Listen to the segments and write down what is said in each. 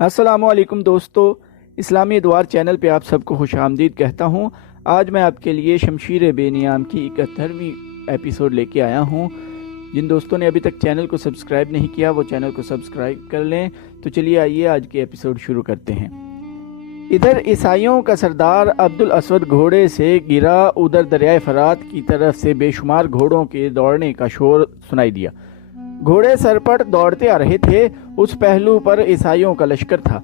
السلام علیکم دوستو، اسلامی ادوار چینل پہ آپ سب کو خوش آمدید کہتا ہوں۔ آج میں آپ کے لیے شمشیر بے نیام کی 71ویں ایپیسوڈ لے کے آیا ہوں۔ جن دوستوں نے ابھی تک چینل کو سبسکرائب نہیں کیا وہ چینل کو سبسکرائب کر لیں۔ تو چلیے آئیے آج کی ایپیسوڈ شروع کرتے ہیں۔ ادھر عیسائیوں کا سردار عبد الاسود گھوڑے سے گرا، ادھر دریائے فرات کی طرف سے بے شمار گھوڑوں کے دوڑنے کا شور سنائی دیا۔ گھوڑے سرپٹ دوڑتے آ رہے تھے۔ اس پہلو پر عیسائیوں کا لشکر تھا۔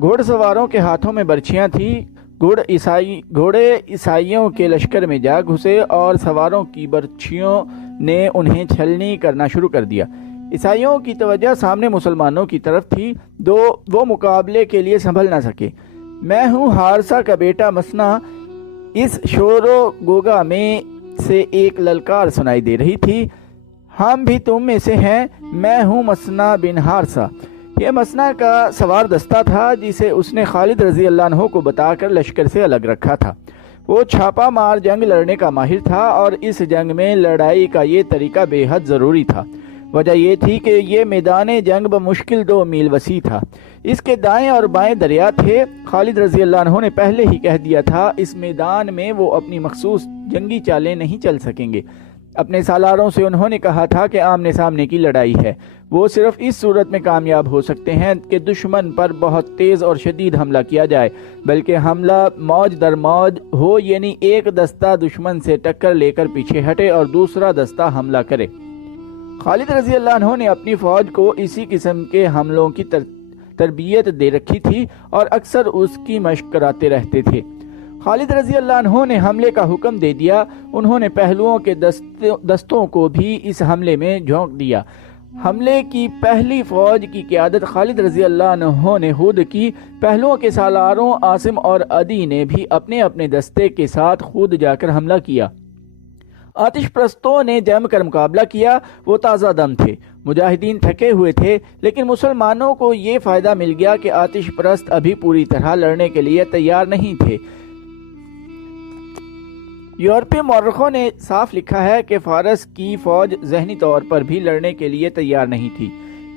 گھوڑ سواروں کے ہاتھوں میں برچیاں تھیں۔ گھوڑے عیسائیوں کے لشکر میں جا گھسے اور سواروں کی برچھیوں نے انہیں چھلنی کرنا شروع کر دیا۔ عیسائیوں کی توجہ سامنے مسلمانوں کی طرف تھی، وہ مقابلے کے لیے سنبھل نہ سکے۔ میں ہوں ہارسا کا بیٹا مسنا، اس شور و گوگا میں سے ایک للکار سنائی دے رہی تھی۔ ہم بھی تم میں سے ہیں، میں ہوں مسنا بن ہارسا۔ یہ مسنا کا سوار دستہ تھا جسے اس نے خالد رضی اللہ عنہ کو بتا کر لشکر سے الگ رکھا تھا۔ وہ چھاپا مار جنگ لڑنے کا ماہر تھا اور اس جنگ میں لڑائی کا یہ طریقہ بے حد ضروری تھا۔ وجہ یہ تھی کہ یہ میدان جنگ بمشکل 2 میل وسیع تھا۔ اس کے دائیں اور بائیں دریا تھے۔ خالد رضی اللہ عنہ نے پہلے ہی کہہ دیا تھا اس میدان میں وہ اپنی مخصوص جنگی چالیں نہیں چل سکیں گے۔ اپنے سالاروں سے انہوں نے کہا تھا کہ آمنے سامنے کی لڑائی ہے، وہ صرف اس صورت میں کامیاب ہو سکتے ہیں کہ دشمن پر بہت تیز اور شدید حملہ کیا جائے، بلکہ حملہ موج در موج ہو، یعنی ایک دستہ دشمن سے ٹکر لے کر پیچھے ہٹے اور دوسرا دستہ حملہ کرے۔ خالد رضی اللہ عنہ نے اپنی فوج کو اسی قسم کے حملوں کی تربیت دے رکھی تھی اور اکثر اس کی مشق کراتے رہتے تھے۔ خالد رضی اللہ عنہ نے حملے کا حکم دے دیا۔ انہوں نے پہلوؤں کے دستوں کو بھی اس حملے میں جھونک دیا۔ حملے کی پہلی فوج کی قیادت خالد رضی اللہ عنہ نے خود کی۔ پہلوؤں کے سالاروں عاصم اور عدی نے بھی اپنے اپنے دستے کے ساتھ خود جا کر حملہ کیا۔ آتش پرستوں نے جم کر مقابلہ کیا۔ وہ تازہ دم تھے، مجاہدین تھکے ہوئے تھے، لیکن مسلمانوں کو یہ فائدہ مل گیا کہ آتش پرست ابھی پوری طرح لڑنے کے لیے تیار نہیں تھے۔ یورپی مورخوں نے صاف لکھا ہے کہ فارس کی فوج ذہنی طور پر بھی لڑنے کے لیے تیار نہیں تھی۔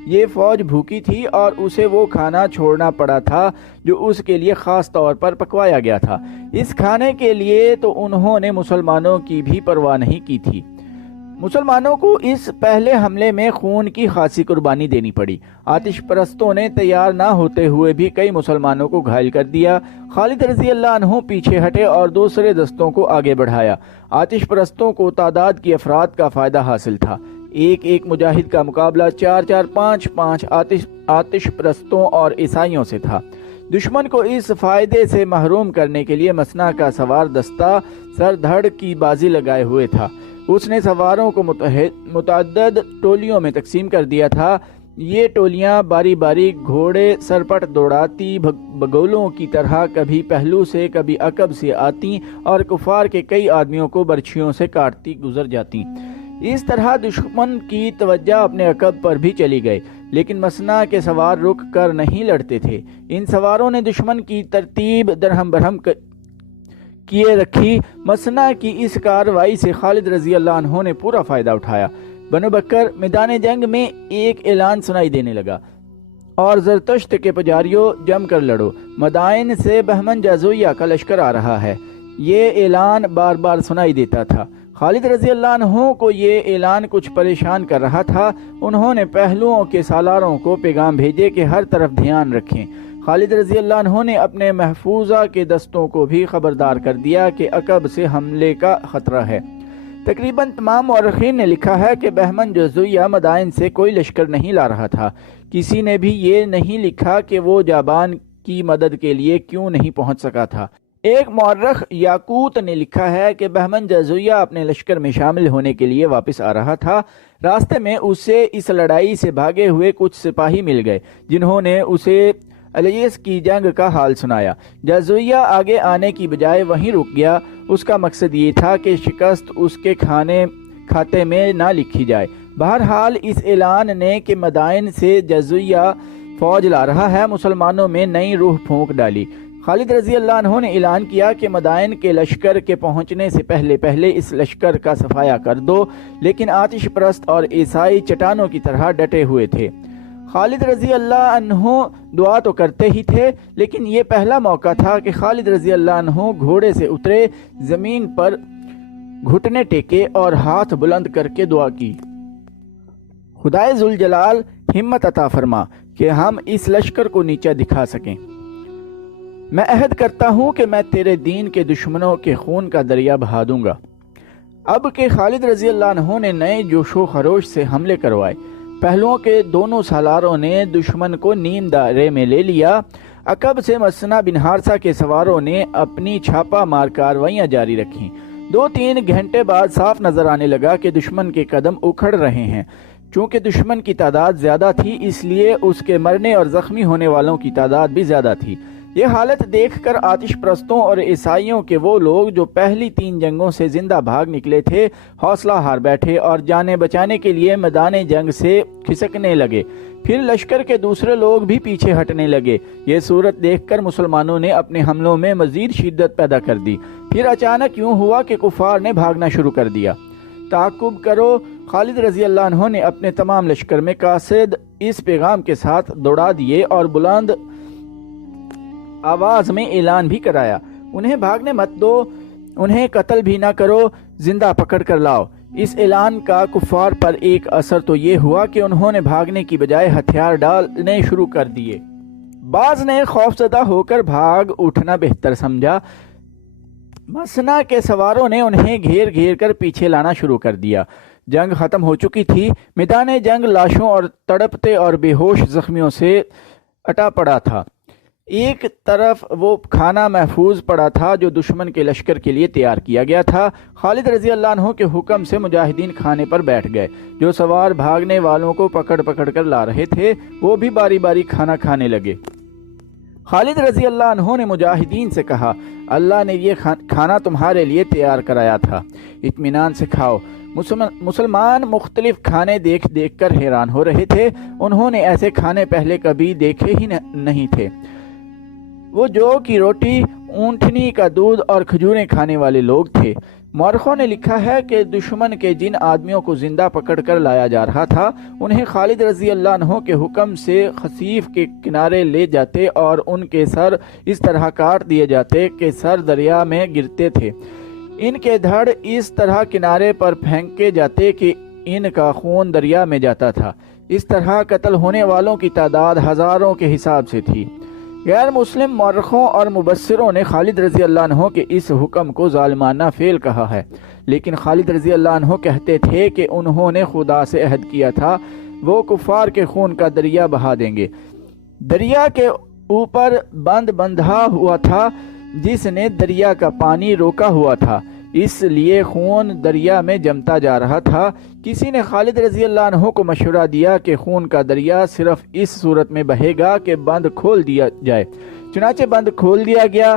یہ فوج بھوکی تھی اور اسے وہ کھانا چھوڑنا پڑا تھا جو اس کے لیے خاص طور پر پکوایا گیا تھا۔ اس کھانے کے لیے تو انہوں نے مسلمانوں کی بھی پرواہ نہیں کی تھی۔ مسلمانوں کو اس پہلے حملے میں خون کی خاصی قربانی دینی پڑی۔ آتش پرستوں نے تیار نہ ہوتے ہوئے بھی کئی مسلمانوں کو گھائل کر دیا۔ خالد رضی اللہ عنہ پیچھے ہٹے اور دوسرے دستوں کو آگے بڑھایا۔ آتش پرستوں کو تعداد کی افراد کا فائدہ حاصل تھا۔ ایک مجاہد کا مقابلہ 4 5 آتش پرستوں اور عیسائیوں سے تھا۔ دشمن کو اس فائدے سے محروم کرنے کے لیے مسنا کا سوار دستہ سر دھڑ کی بازی لگائے ہوئے تھا۔ اس نے سواروں کو متعدد ٹولیوں میں تقسیم کر دیا تھا۔ یہ ٹولیاں باری باری گھوڑے سرپٹ دوڑاتی بگولوں کی طرح کبھی پہلو سے کبھی عقب سے آتی اور کفار کے کئی آدمیوں کو برچھیوں سے کاٹتی گزر جاتی۔ اس طرح دشمن کی توجہ اپنے عقب پر بھی چلی گئی، لیکن مسنا کے سوار رک کر نہیں لڑتے تھے۔ ان سواروں نے دشمن کی ترتیب درہم برہم کیے رکھی۔ مسنا کی اس کارروائی سے خالد رضی اللہ عنہ نے پورا فائدہ اٹھایا۔ بنو بکر میدان جنگ میں ایک اعلان سنائی دینے لگا، اور زرتشت کے پجاریوں جم کر لڑو، مدائن سے بہمن جازویہ کا لشکر آ رہا ہے۔ یہ اعلان بار بار سنائی دیتا تھا۔ خالد رضی اللہ عنہ کو یہ اعلان کچھ پریشان کر رہا تھا۔ انہوں نے پہلوؤں کے سالاروں کو پیغام بھیجے کہ ہر طرف دھیان رکھیں۔ خالد رضی اللہ عنہ نے اپنے محفوظہ کے دستوں کو بھی خبردار کر دیا کہ عقب سے حملے کا خطرہ ہے۔ تقریباً تمام مورخین نے لکھا ہے کہ بہمن جزویہ مدائن سے کوئی لشکر نہیں لا رہا تھا۔ کسی نے بھی یہ نہیں لکھا کہ وہ جابان کی مدد کے لیے کیوں نہیں پہنچ سکا تھا۔ ایک مورخ یاقوت نے لکھا ہے کہ بہمن جزویہ اپنے لشکر میں شامل ہونے کے لیے واپس آ رہا تھا۔ راستے میں اسے اس لڑائی سے بھاگے ہوئے کچھ سپاہی مل گئے جنہوں نے اسے الیس کی جنگ کا حال سنایا۔ جزویہ آگے آنے کی بجائے وہیں رک گیا۔ اس کا مقصد یہ تھا کہ شکست اس کے کھاتے میں نہ لکھی جائے۔ بہرحال اس اعلان نے کہ مدائن سے جزویہ فوج لا رہا ہے مسلمانوں میں نئی روح پھونک ڈالی۔ خالد رضی اللہ عنہ نے اعلان کیا کہ مدائن کے لشکر کے پہنچنے سے پہلے اس لشکر کا صفایا کر دو، لیکن آتش پرست اور عیسائی چٹانوں کی طرح ڈٹے ہوئے تھے۔ خالد رضی اللہ عنہ دعا تو کرتے ہی تھے، لیکن یہ پہلا موقع تھا کہ خالد رضی اللہ عنہ گھوڑے سے اترے، زمین پر گھٹنے ٹیکے اور ہاتھ بلند کر کے دعا کی، خدائے ذوالجلال ہمت عطا فرما کہ ہم اس لشکر کو نیچا دکھا سکیں۔ میں عہد کرتا ہوں کہ میں تیرے دین کے دشمنوں کے خون کا دریا بہا دوں گا۔ اب کہ خالد رضی اللہ عنہ نے نئے جوش و خروش سے حملے کروائے، پہلوؤں کے دونوں سالاروں نے دشمن کو نیم دائرے میں لے لیا، عقب سے مسنا بن حارثہ کے سواروں نے اپنی چھاپا مار کارروائیاں جاری رکھیں۔ 2-3 گھنٹے بعد صاف نظر آنے لگا کہ دشمن کے قدم اکھڑ رہے ہیں۔ چونکہ دشمن کی تعداد زیادہ تھی، اس لیے اس کے مرنے اور زخمی ہونے والوں کی تعداد بھی زیادہ تھی۔ یہ حالت دیکھ کر آتش پرستوں اور عیسائیوں کے وہ لوگ جو پہلی 3 جنگوں سے زندہ بھاگ نکلے تھے، حوصلہ ہار بیٹھے اور جانیں بچانے کے لیے میدان جنگ سے کھسکنے لگے۔ پھر لشکر کے دوسرے لوگ بھی پیچھے ہٹنے لگے۔ یہ صورت دیکھ کر مسلمانوں نے اپنے حملوں میں مزید شدت پیدا کر دی۔ پھر اچانک یوں ہوا کہ کفار نے بھاگنا شروع کر دیا۔ تعقب کرو، خالد رضی اللہ عنہ نے اپنے تمام لشکر میں قاصد اس پیغام کے ساتھ دوڑا دیے اور بلند آواز میں اعلان بھی کرایا، انہیں بھاگنے مت دو، انہیں قتل بھی نہ کرو، زندہ پکڑ کر لاؤ۔ اس اعلان کا کفار پر ایک اثر تو یہ ہوا کہ انہوں نے بھاگنے کی بجائے ہتھیار ڈالنے شروع کر دیے۔ بعض نے خوفزدہ ہو کر بھاگ اٹھنا بہتر سمجھا۔ مسنا کے سواروں نے انہیں گھیر گھیر کر پیچھے لانا شروع کر دیا۔ جنگ ختم ہو چکی تھی۔ میدان جنگ لاشوں اور تڑپتے اور بے ہوش زخمیوں سے اٹا پڑا تھا۔ ایک طرف وہ کھانا محفوظ پڑا تھا جو دشمن کے لشکر کے لیے تیار کیا گیا تھا۔ خالد رضی اللہ عنہ کے حکم سے مجاہدین کھانے پر بیٹھ گئے۔ جو سوار بھاگنے والوں کو پکڑ پکڑ کر لا رہے تھے، وہ بھی باری باری کھانا کھانے لگے۔ خالد رضی اللہ عنہ نے مجاہدین سے کہا، اللہ نے یہ کھانا تمہارے لیے تیار کرایا تھا، اطمینان سے کھاؤ۔ مسلمان مختلف کھانے دیکھ دیکھ کر حیران ہو رہے تھے۔ انہوں نے ایسے کھانے پہلے کبھی دیکھے ہی نہیں تھے۔ وہ جو کی روٹی، اونٹنی کا دودھ اور کھجوریں کھانے والے لوگ تھے۔ مورخوں نے لکھا ہے کہ دشمن کے جن آدمیوں کو زندہ پکڑ کر لایا جا رہا تھا، انہیں خالد رضی اللہ عنہ کے حکم سے خصیف کے کنارے لے جاتے اور ان کے سر اس طرح کاٹ دیے جاتے کہ سر دریا میں گرتے تھے۔ ان کے دھڑ اس طرح کنارے پر پھینکے جاتے کہ ان کا خون دریا میں جاتا تھا۔ اس طرح قتل ہونے والوں کی تعداد ہزاروں کے حساب سے تھی۔ غیر مسلم مورخوں اور مبصروں نے خالد رضی اللہ عنہ کے اس حکم کو ظالمانہ فعل کہا ہے، لیکن خالد رضی اللہ عنہ کہتے تھے کہ انہوں نے خدا سے عہد کیا تھا وہ کفار کے خون کا دریا بہا دیں گے۔ دریا کے اوپر بند بندھا ہوا تھا جس نے دریا کا پانی روکا ہوا تھا، اس لیے خون دریا میں جمتا جا رہا تھا۔ کسی نے خالد رضی اللہ عنہ کو مشورہ دیا کہ خون کا دریا صرف اس صورت میں بہے گا کہ بند کھول دیا جائے۔ چنانچہ بند کھول دیا گیا۔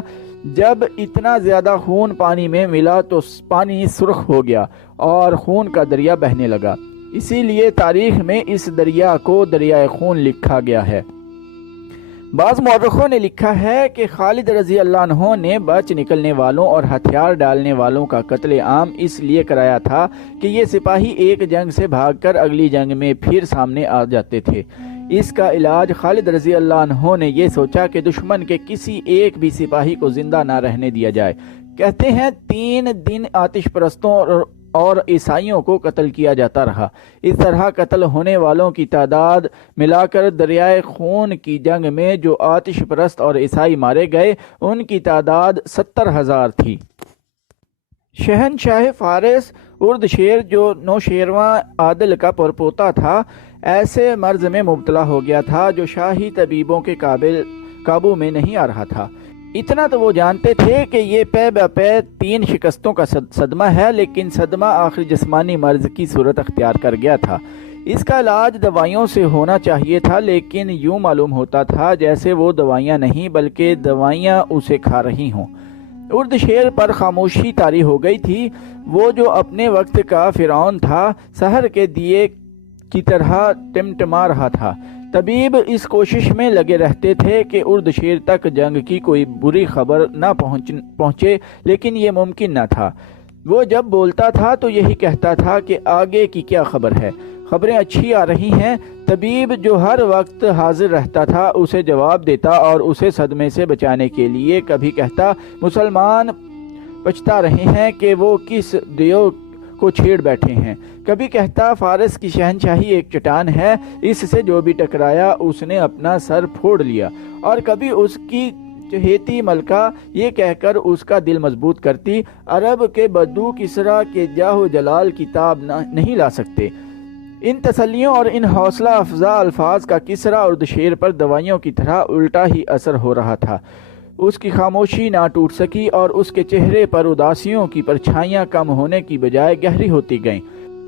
جب اتنا زیادہ خون پانی میں ملا تو پانی سرخ ہو گیا اور خون کا دریا بہنے لگا۔ اسی لیے تاریخ میں اس دریا کو دریائے خون لکھا گیا ہے۔ بعض مورخوں نے لکھا ہے کہ خالد رضی اللہ عنہ نے بچ نکلنے والوں اور ہتھیار ڈالنے والوں کا قتل عام اس لیے کرایا تھا کہ یہ سپاہی ایک جنگ سے بھاگ کر اگلی جنگ میں پھر سامنے آ جاتے تھے۔ اس کا علاج خالد رضی اللہ عنہ نے یہ سوچا کہ دشمن کے کسی ایک بھی سپاہی کو زندہ نہ رہنے دیا جائے۔ کہتے ہیں 3 دن آتش پرستوں اور عیسائیوں کو قتل کیا جاتا رہا۔ اس طرح قتل ہونے والوں کی تعداد ملا کر دریائے خون کی جنگ میں جو آتش پرست اور عیسائی مارے گئے ان کی تعداد 70,000 تھی۔ شہنشاہ فارس اردشیر جو نوشیروان عادل کا پرپوتا تھا، ایسے مرض میں مبتلا ہو گیا تھا جو شاہی طبیبوں کے قابو میں نہیں آ رہا تھا۔ اتنا تو وہ جانتے تھے کہ یہ پے بہ پے 3 شکستوں کا صدمہ ہے، لیکن صدمہ آخر جسمانی مرض کی صورت اختیار کر گیا تھا۔ اس کا علاج دوائیوں سے ہونا چاہیے تھا، لیکن یوں معلوم ہوتا تھا جیسے وہ دوائیاں نہیں بلکہ دوائیاں اسے کھا رہی ہوں۔ اردشیر پر خاموشی طاری ہو گئی تھی۔ وہ جو اپنے وقت کا فرعون تھا، سحر کے دیے کی طرح ٹمٹما رہا تھا۔ طبیب اس کوشش میں لگے رہتے تھے کہ اردشیر تک جنگ کی کوئی بری خبر نہ پہنچے، لیکن یہ ممکن نہ تھا۔ وہ جب بولتا تھا تو یہی کہتا تھا کہ آگے کی کیا خبر ہے۔ خبریں اچھی آ رہی ہیں۔ طبیب جو ہر وقت حاضر رہتا تھا اسے جواب دیتا اور اسے صدمے سے بچانے کے لیے کبھی کہتا مسلمان پچھتا رہے ہیں کہ وہ کس دیو کو چھیڑ بیٹھے ہیں، کبھی کہتا فارس کی شہنشاہی ایک چٹان ہے، اس سے جو بھی ٹکرایا اس نے اپنا سر پھوڑ لیا، اور کبھی اس کی چہیتی ملکہ یہ کہہ کر اس کا دل مضبوط کرتی عرب کے بدو کسریٰ کے جاہ و جلال کی تاب نہیں لا سکتے۔ ان تسلیوں اور ان حوصلہ افزا الفاظ کا کسریٰ اردشیر پر دوائیوں کی طرح الٹا ہی اثر ہو رہا تھا۔ اس کی خاموشی نہ ٹوٹ سکی اور اس کے چہرے پر اداسیوں کی پرچھائیاں کم ہونے کی بجائے گہری ہوتی گئیں۔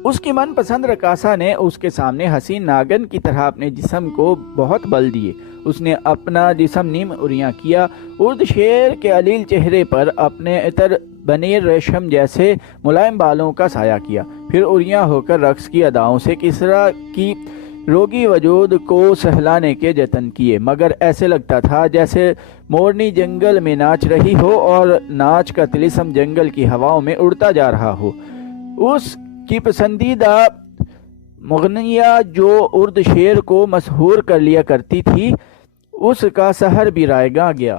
اس کی من پسند رقاصہ نے اس کے سامنے حسین ناگن کی طرح اپنے جسم کو بہت بل دیے۔ اس نے اپنا جسم نیم اریاں کیا، اردشیر کے علیل چہرے پر اپنے عطر بنیر ریشم جیسے ملائم بالوں کا سایہ کیا، پھر اریاں ہو کر رقص کی اداؤں سے کسریٰ کی روگی وجود کو سہلانے کے جتن کیے، مگر ایسے لگتا تھا جیسے مورنی جنگل میں ناچ رہی ہو اور ناچ کا طلسم جنگل کی ہواؤں میں اڑتا جا رہا ہو۔ اس کی پسندیدہ مغنیہ جو اردشیر کو مسحور کر لیا کرتی تھی، اس کا سحر بھی رائگاں گیا۔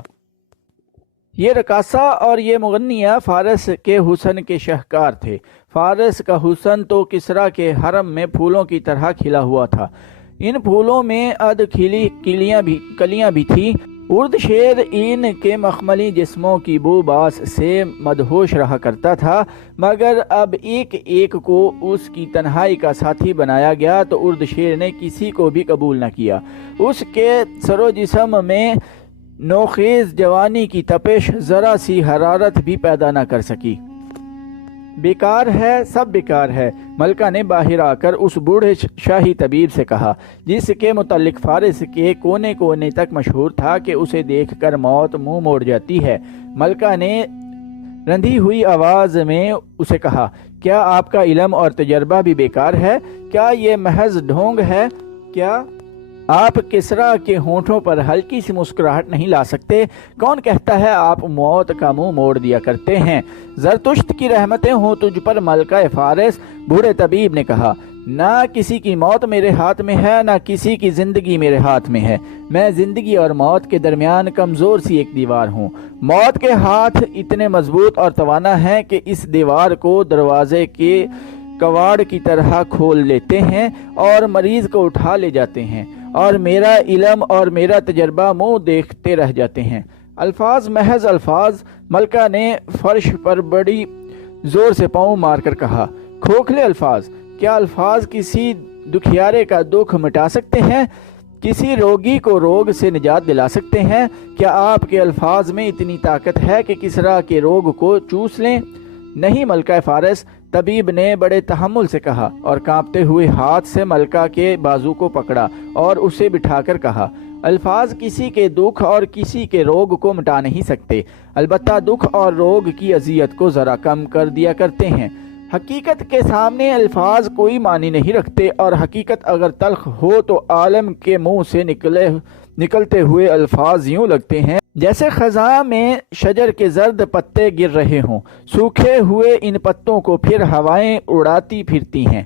یہ رقاصہ اور یہ مغنیہ فارس کے حسن کے شہکار تھے۔ فارس کا حسن تو کسریٰ کے حرم میں پھولوں کی طرح کھلا ہوا تھا، ان پھولوں میں اد کھلی کلیاں بھی تھیں۔ اردشیر ان کے مخملی جسموں کی بو باس سے مدہوش رہا کرتا تھا، مگر اب ایک ایک کو اس کی تنہائی کا ساتھی بنایا گیا تو اردشیر نے کسی کو بھی قبول نہ کیا۔ اس کے سر و جسم میں نوخیز جوانی کی تپش ذرا سی حرارت بھی پیدا نہ کر سکی۔ بیکار ہے، سب بیکار ہے، ملکہ نے باہر آ کر اس بوڑھے شاہی طبیب سے کہا، جس کے متعلق فارس کے کونے کونے تک مشہور تھا کہ اسے دیکھ کر موت منہ موڑ جاتی ہے۔ ملکہ نے رندھی ہوئی آواز میں اسے کہا، کیا آپ کا علم اور تجربہ بھی بیکار ہے؟ کیا یہ محض ڈھونگ ہے؟ کیا آپ کسریٰ کے ہونٹوں پر ہلکی سی مسکراہٹ نہیں لا سکتے؟ کون کہتا ہے آپ موت کا منہ موڑ دیا کرتے ہیں؟ زرتشت کی رحمتیں ہوں تجھ پر ملکہ فارس، بوڑھے طبیب نے کہا۔ نہ کسی کی موت میرے ہاتھ میں ہے، نہ کسی کی زندگی میرے ہاتھ میں ہے۔ میں زندگی اور موت کے درمیان کمزور سی ایک دیوار ہوں۔ موت کے ہاتھ اتنے مضبوط اور توانا ہیں کہ اس دیوار کو دروازے کے کواڑ کی طرح کھول لیتے ہیں اور مریض کو اٹھا لے جاتے ہیں، اور میرا علم اور میرا تجربہ منہ دیکھتے رہ جاتے ہیں۔ الفاظ محض الفاظ، ملکہ نے فرش پر بڑی زور سے پاؤں مار کر کہا۔ کھوکھلے الفاظ؟ کیا الفاظ کسی دکھیارے کا دکھ مٹا سکتے ہیں؟ کسی روگی کو روگ سے نجات دلا سکتے ہیں؟ کیا آپ کے الفاظ میں اتنی طاقت ہے کہ کسریٰ کے روگ کو چوس لیں؟ نہیں ملکہ فارس، طبیب نے بڑے تحمل سے کہا اور کانپتے ہوئے ہاتھ سے ملکہ کے بازو کو پکڑا اور اسے بٹھا کر کہا، الفاظ کسی کے دکھ اور کسی کے روگ کو مٹا نہیں سکتے، البتہ دکھ اور روگ کی اذیت کو ذرا کم کر دیا کرتے ہیں۔ حقیقت کے سامنے الفاظ کوئی معنی نہیں رکھتے، اور حقیقت اگر تلخ ہو تو عالم کے منہ سے نکلتے ہوئے الفاظ یوں لگتے ہیں جیسے خزاں میں شجر کے زرد پتے گر رہے ہوں، سوکھے ہوئے ان پتوں کو پھر ہوائیں اڑاتی پھرتی ہیں۔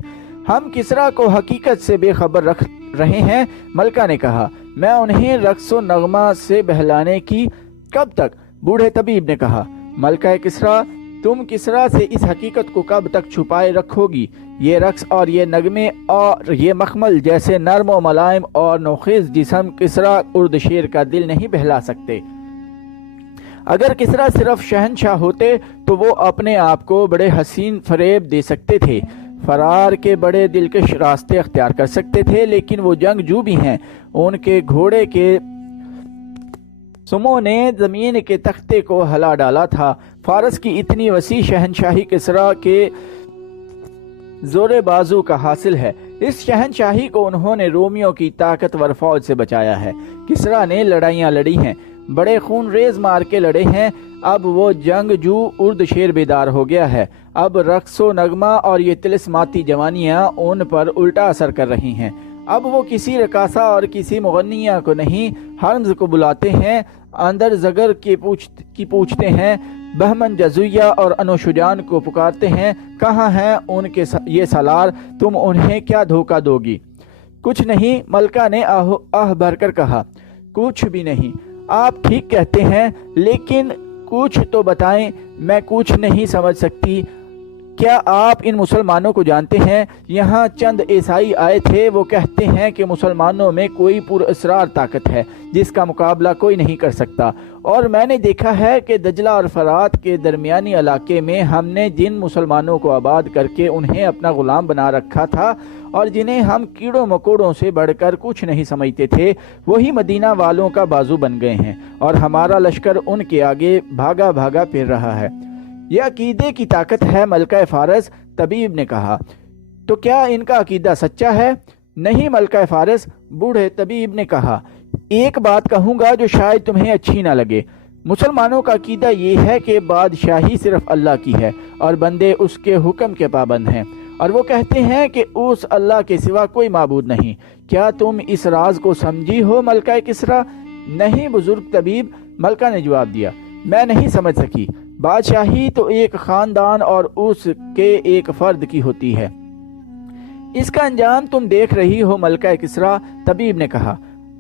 ہم کسریٰ کو حقیقت سے بے خبر رکھ رہے ہیں، ملکہ نے کہا۔ میں انہیں رقص و نغمہ سے بہلانے کی کب تک؟ بوڑھے طبیب نے کہا۔ ملکہ کسریٰ، تم کسریٰ سے اس حقیقت کو کب تک چھپائے رکھو گی؟ یہ رقص اور یہ نغمے اور یہ مخمل جیسے نرم و ملائم اور نوخیز جسم کسریٰ اردشیر کا دل نہیں بہلا سکتے۔ اگر کسریٰ صرف شہنشاہ ہوتے تو وہ اپنے آپ کو بڑے حسین فریب دے سکتے تھے، فرار کے بڑے دلکش راستے اختیار کر سکتے تھے، لیکن وہ جنگجو بھی ہیں۔ ان کے گھوڑے کے سموں نے زمین کے تختے کو ہلا ڈالا تھا۔ فارس کی اتنی وسیع شہنشاہی کسریٰ کے زور بازو کا حاصل ہے۔ اس شہنشاہی کو انہوں نے رومیوں کی طاقتور فوج سے بچایا ہے۔ کسریٰ نے لڑائیاں لڑی ہیں، بڑے خون ریز مار کے لڑے ہیں۔ اب وہ جنگجو اردشیر بیدار ہو گیا ہے۔ اب رقص و نغمہ اور یہ طلسماتی جوانیاں ان پر الٹا اثر کر رہی ہیں۔ اب وہ کسی رقاصہ اور کسی مغنیہ کو نہیں، ہرمز کو بلاتے ہیں، اندر زگر کی پوچھتے ہیں، بہمن جزویہ اور انوشجان کو پکارتے ہیں، کہاں ہیں ان کے یہ سالار، تم انہیں کیا دھوکہ دو گی؟ کچھ نہیں، ملکہ نے آہ بھر کر کہا، کچھ بھی نہیں، آپ ٹھیک کہتے ہیں، لیکن کچھ تو بتائیں، میں کچھ نہیں سمجھ سکتی۔ کیا آپ ان مسلمانوں کو جانتے ہیں؟ یہاں چند عیسائی آئے تھے، وہ کہتے ہیں کہ مسلمانوں میں کوئی پراسرار طاقت ہے جس کا مقابلہ کوئی نہیں کر سکتا، اور میں نے دیکھا ہے کہ دجلہ اور فرات کے درمیانی علاقے میں ہم نے جن مسلمانوں کو آباد کر کے انہیں اپنا غلام بنا رکھا تھا اور جنہیں ہم کیڑوں مکوڑوں سے بڑھ کر کچھ نہیں سمجھتے تھے، وہی مدینہ والوں کا بازو بن گئے ہیں، اور ہمارا لشکر ان کے آگے بھاگا بھاگا پھر رہا ہے۔ یہ عقیدے کی طاقت ہے، ملکہ فارس، طبیب نے کہا۔ تو کیا ان کا عقیدہ سچا ہے؟ نہیں ملکہ فارس، بوڑھے طبیب نے کہا، ایک بات کہوں گا جو شاید تمہیں اچھی نہ لگے۔ مسلمانوں کا عقیدہ یہ ہے کہ بادشاہی صرف اللہ کی ہے اور بندے اس کے حکم کے پابند ہیں، اور وہ کہتے ہیں کہ اس اللہ کے سوا کوئی معبود نہیں۔ کیا تم اس راز کو سمجھی ہو ملکہ کسریٰ؟ نہیں بزرگ طبیب، ملکہ نے جواب دیا، میں نہیں سمجھ سکی۔ بادشاہی تو ایک خاندان اور اس کے ایک فرد کی ہوتی ہے، اس کا انجام تم دیکھ رہی ہو ملکہ کسریٰ، طبیب نے کہا۔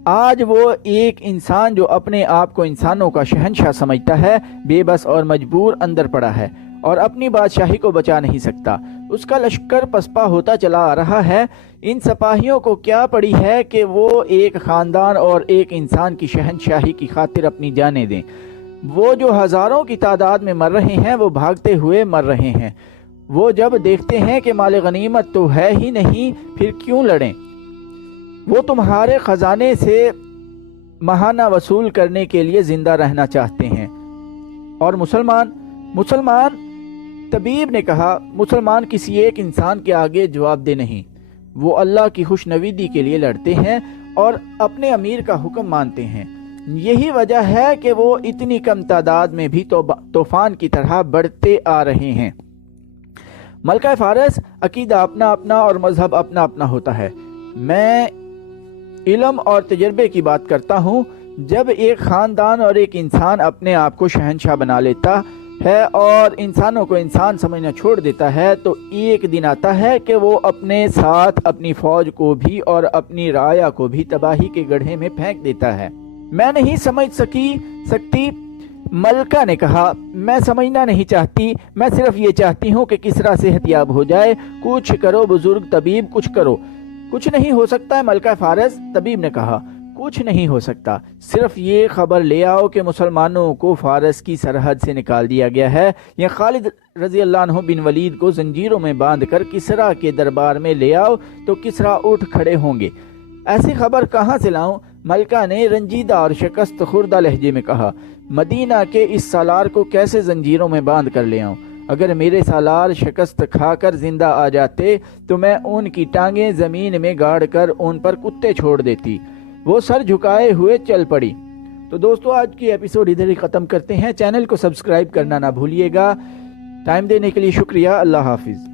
آج وہ ایک انسان جو اپنے آپ کو انسانوں کا شہنشاہ سمجھتا ہے، بے بس اور مجبور اندر پڑا ہے اور اپنی بادشاہی کو بچا نہیں سکتا۔ اس کا لشکر پسپا ہوتا چلا آ رہا ہے۔ ان سپاہیوں کو کیا پڑی ہے کہ وہ ایک خاندان اور ایک انسان کی شہنشاہی کی خاطر اپنی جانیں دیں؟ وہ جو ہزاروں کی تعداد میں مر رہے ہیں، وہ بھاگتے ہوئے مر رہے ہیں۔ وہ جب دیکھتے ہیں کہ مال غنیمت تو ہے ہی نہیں، پھر کیوں لڑیں؟ وہ تمہارے خزانے سے ماہانہ وصول کرنے کے لیے زندہ رہنا چاہتے ہیں۔ اور مسلمان طبیب نے کہا، مسلمان کسی ایک انسان کے آگے جواب دہ نہیں، وہ اللہ کی خوشنویدی کے لیے لڑتے ہیں اور اپنے امیر کا حکم مانتے ہیں۔ یہی وجہ ہے کہ وہ اتنی کم تعداد میں بھی طوفان کی طرح بڑھتے آ رہے ہیں۔ ملکہ فارس، عقیدہ اپنا اپنا اور مذہب اپنا اپنا ہوتا ہے۔ میں علم اور تجربے کی بات کرتا ہوں۔ جب ایک خاندان اور ایک انسان اپنے آپ کو شہنشاہ بنا لیتا ہے اور انسانوں کو انسان سمجھنا چھوڑ دیتا ہے، تو ایک دن آتا ہے کہ وہ اپنے ساتھ اپنی فوج کو بھی اور اپنی رعایا کو بھی تباہی کے گڑھے میں پھینک دیتا ہے۔ میں نہیں سمجھ سکتی، ملکہ نے کہا، میں سمجھنا نہیں چاہتی، میں صرف یہ چاہتی ہوں کہ کسریٰ صحتیاب ہو جائے۔ کچھ کرو بزرگ طبیب، کچھ کرو۔ کچھ نہیں ہو سکتا ہے ملکہ فارس، طبیب نے کہا، کچھ نہیں ہو سکتا، صرف یہ خبر لے آؤ کہ مسلمانوں کو فارس کی سرحد سے نکال دیا گیا ہے، یا خالد رضی اللہ عنہ بن ولید کو زنجیروں میں باندھ کر کسریٰ کے دربار میں لے آؤ تو کسریٰ اٹھ کھڑے ہوں گے۔ ایسی خبر کہاں سے لاؤں؟ ملکہ نے رنجیدہ اور شکست خوردہ لہجے میں کہا، مدینہ کے اس سالار کو کیسے زنجیروں میں باندھ کر لے آؤں؟ اگر میرے سالار شکست کھا کر زندہ آ جاتے تو میں ان کی ٹانگیں زمین میں گاڑ کر ان پر کتے چھوڑ دیتی۔ وہ سر جھکائے ہوئے چل پڑی۔ تو دوستو، آج کی ایپیسوڈ ادھر ہی ختم کرتے ہیں۔ چینل کو سبسکرائب کرنا نہ بھولیے گا۔ ٹائم دینے کے لیے شکریہ۔ اللہ حافظ۔